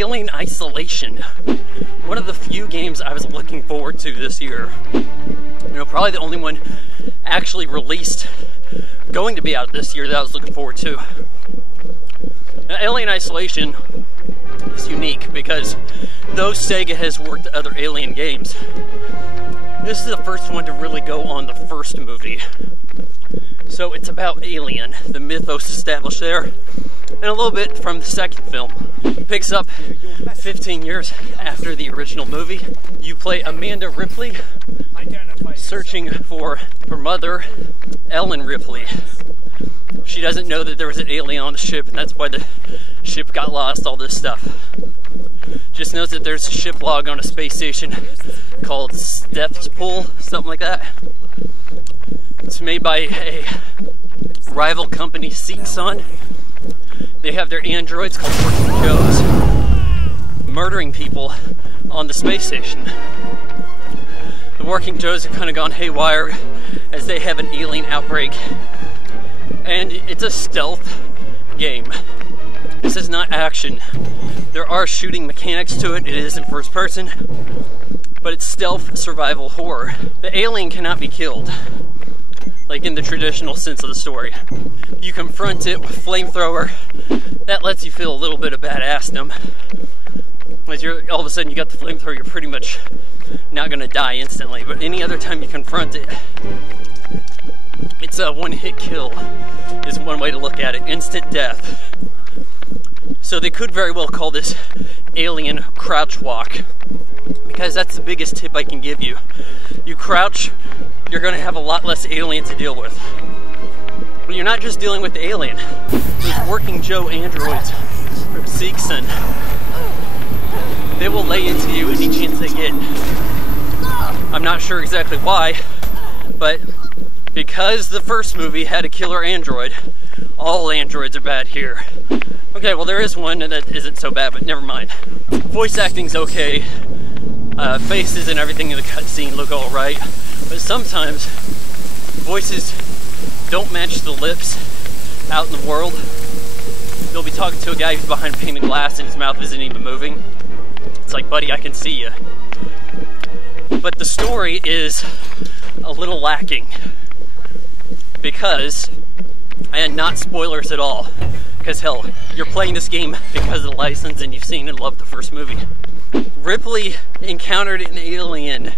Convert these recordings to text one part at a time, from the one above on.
Alien Isolation. One of the few games I was looking forward to this year. You know, probably the only one actually released, going to be out this year that I was looking forward to. Now, Alien Isolation is unique because though Sega has worked other Alien games, this is the first one to really go on the first movie. So it's about Alien, the mythos established there, and a little bit from the second film. It picks up 15 years after the original movie. You play Amanda Ripley, searching for her mother, Ellen Ripley. She doesn't know that there was an alien on the ship, and that's why the ship got lost, all this stuff. Just knows that there's a ship log on a space station called Steph's Pool, something like that. It's made by a rival company, Seegson. They have their androids called Working Joes murdering people on the space station. The Working Joes have kind of gone haywire as they have an alien outbreak. And it's a stealth game. This is not action. There are shooting mechanics to it. It is in first person, but it's stealth survival horror. The alien cannot be killed, like in the traditional sense of the story. You confront it with flamethrower. That lets you feel a little bit of badassdom. As you're all of a sudden you got the flamethrower, you're pretty much not gonna die instantly. But any other time you confront it, it's a one-hit kill, is one way to look at it. Instant death. So they could very well call this Alien Crouch Walk, because that's the biggest tip I can give you. You crouch, you're going to have a lot less alien to deal with. But you're not just dealing with the alien. Those Working Joe androids from Seegson, they will lay into you any chance they get. I'm not sure exactly why, but because the first movie had a killer android, all androids are bad here. Okay, well there is one that isn't so bad, but never mind. Voice acting's okay. Faces and everything in the cutscene look alright, but sometimes voices don't match the lips out in the world. You'll be talking to a guy who's behind a pane of glass and his mouth isn't even moving. It's like, buddy, I can see you. But the story is a little lacking because, and not spoilers at all, because hell, you're playing this game because of the license and you've seen and loved the first movie. Ripley encountered an alien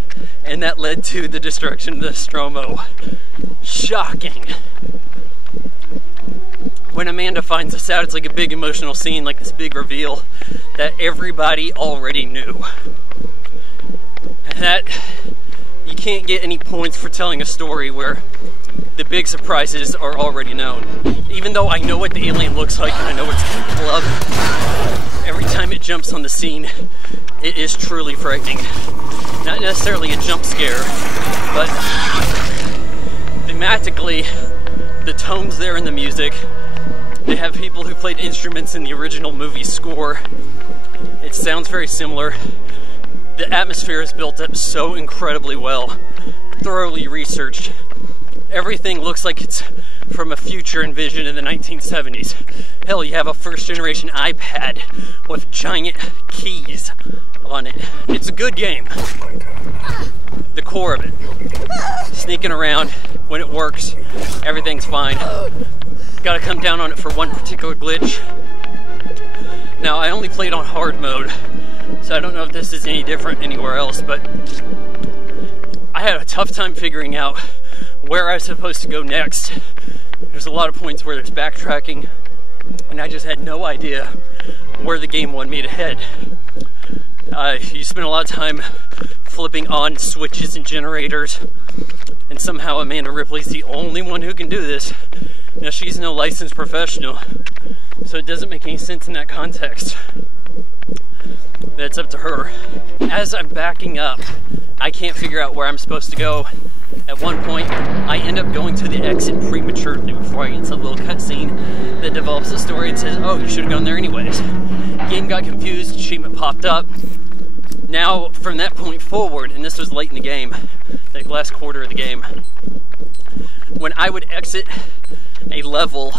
and that led to the destruction of the Nostromo. Shocking. When Amanda finds this out, it's like a big emotional scene, like this big reveal that everybody already knew. And that, you can't get any points for telling a story where the big surprises are already known. Even though I know what the alien looks like and I know what it's capable of, every time it jumps on the scene, it is truly frightening. Not necessarily a jump scare, but thematically, the tones there in the music, they have people who played instruments in the original movie score. It sounds very similar. The atmosphere is built up so incredibly well, thoroughly researched. Everything looks like it's from a future envisioned in the 1970s. Hell, you have a first generation iPad with giant keys on it. It's a good game. The core of it. Sneaking around, when it works, everything's fine. Gotta come down on it for one particular glitch. Now, I only played on hard mode, so I don't know if this is any different anywhere else, but I had a tough time figuring out where I was supposed to go next. There's a lot of points where there's backtracking, and I just had no idea where the game wanted me to head. You spend a lot of time flipping on switches and generators, and somehow Amanda Ripley's the only one who can do this. Now, she's no licensed professional, so it doesn't make any sense in that context. That's up to her. As I'm backing up, I can't figure out where I'm supposed to go. At one point, I end up going to the exit prematurely before I get to a little cutscene that develops the story and says, oh, you should have gone there anyways. Game got confused, achievement popped up. Now, from that point forward, and this was late in the game, like last quarter of the game, when I would exit a level,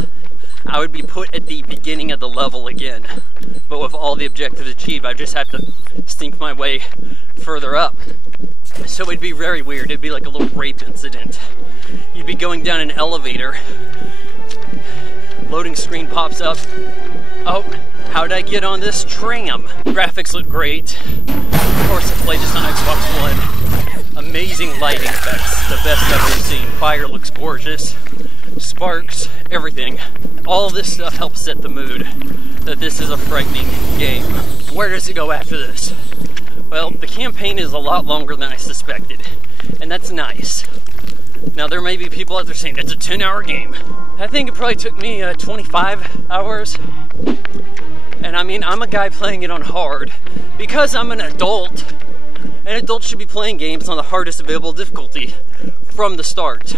I would be put at the beginning of the level again. But with all the objectives achieved, I just have to sneak my way further up. So it'd be very weird. It'd be like a little rape incident. You'd be going down an elevator, loading screen pops up. Oh, how'd I get on this tram? Graphics look great. Of course, I played this on Xbox One. Amazing lighting effects, the best I've ever seen. Fire looks gorgeous. Sparks, everything. All this stuff helps set the mood that this is a frightening game. Where does it go after this? Well, the campaign is a lot longer than I suspected, and that's nice. Now, there may be people out there saying it's a 10-hour game. I think it probably took me 25 hours. And I mean, I'm a guy playing it on hard because I'm an adult. An adult should be playing games on the hardest available difficulty from the start.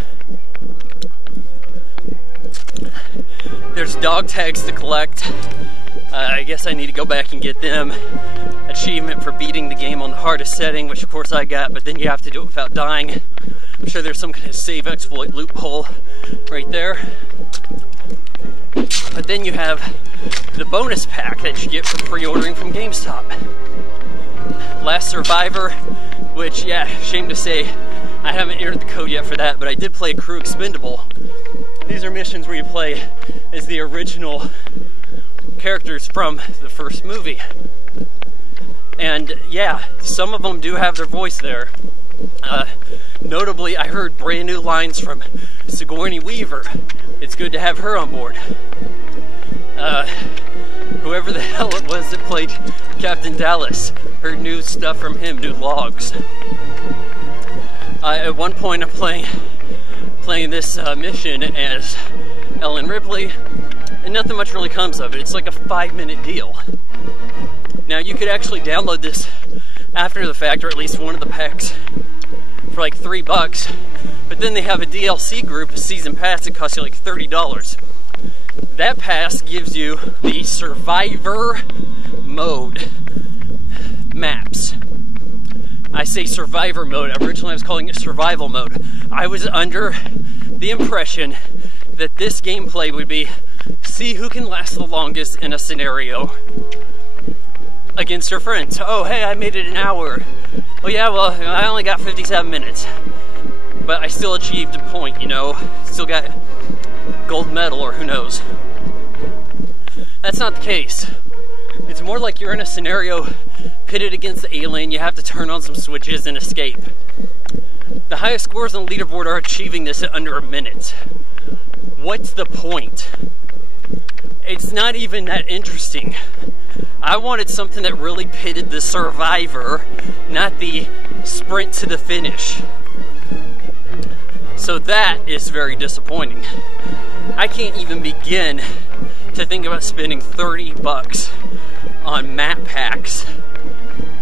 There's dog tags to collect. I guess I need to go back and get them. Achievement for beating the game on the hardest setting, which of course I got, but then you have to do it without dying. I'm sure there's some kind of save exploit loophole right there. But then you have the bonus pack that you get for pre-ordering from GameStop. Last Survivor, which, yeah, shame to say, I haven't entered the code yet for that, but I did play Crew Expendable. These are missions where you play as the original characters from the first movie. And yeah, some of them do have their voice there. Notably, I heard brand new lines from Sigourney Weaver. It's good to have her on board. Whoever the hell it was that played Captain Dallas, heard new stuff from him, new logs. At one point I'm playing this mission as Ellen Ripley, and nothing much really comes of it. It's like a 5-minute deal. Now, you could actually download this after the fact, or at least one of the packs, for like $3, but then they have a DLC group, a season pass that costs you like $30. That pass gives you the Survivor mode maps. I say Survivor mode. Originally I was calling it Survival mode. I was under the impression that this gameplay would be see who can last the longest in a scenario against your friends. Oh, hey, I made it an hour. Oh yeah, well, I only got 57 minutes. But I still achieved a point, you know? Still got gold medal, or who knows. That's not the case. It's more like you're in a scenario pitted against the alien, you have to turn on some switches and escape. The highest scores on the leaderboard are achieving this at under a minute. What's the point? It's not even that interesting. I wanted something that really pitted the survivor, not the sprint to the finish. So that is very disappointing. I can't even begin to think about spending $30 on map packs.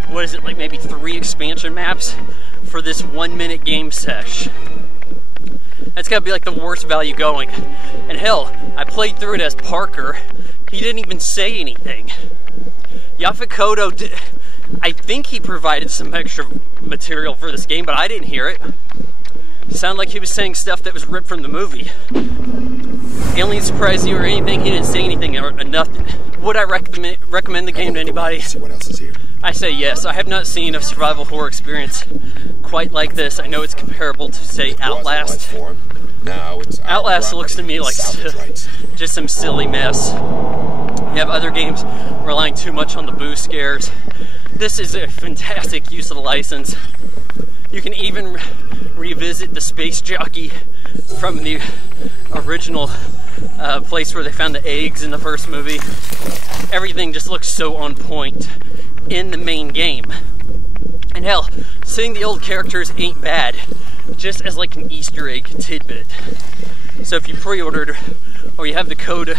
What is it, like maybe 3 expansion maps for this 1-minute game sesh? That's gotta be like the worst value going. And hell, I played through it as Parker. He didn't even say anything. Yaphet Kotto, I think he provided some extra material for this game, but I didn't hear it. It sounded like he was saying stuff that was ripped from the movie. Alien surprised you or anything? He didn't say anything or nothing. Would I recommend the game to anybody? What else is here? I say yes. I have not seen a survival horror experience quite like this. I know it's comparable to, say, Outlast. Now it's Outlast looks to me like just some silly mess. You have other games relying too much on the boo scares. This is a fantastic use of the license. You can even revisit the space jockey from the original place where they found the eggs in the first movie. Everything just looks so on point in the main game. And hell, seeing the old characters ain't bad, just as like an Easter egg tidbit. So if you pre-ordered or you have the code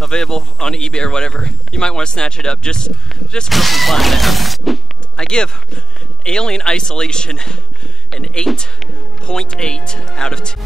available on eBay or whatever, you might want to snatch it up just for some fun there. I give Alien Isolation an 8.8 out of 10.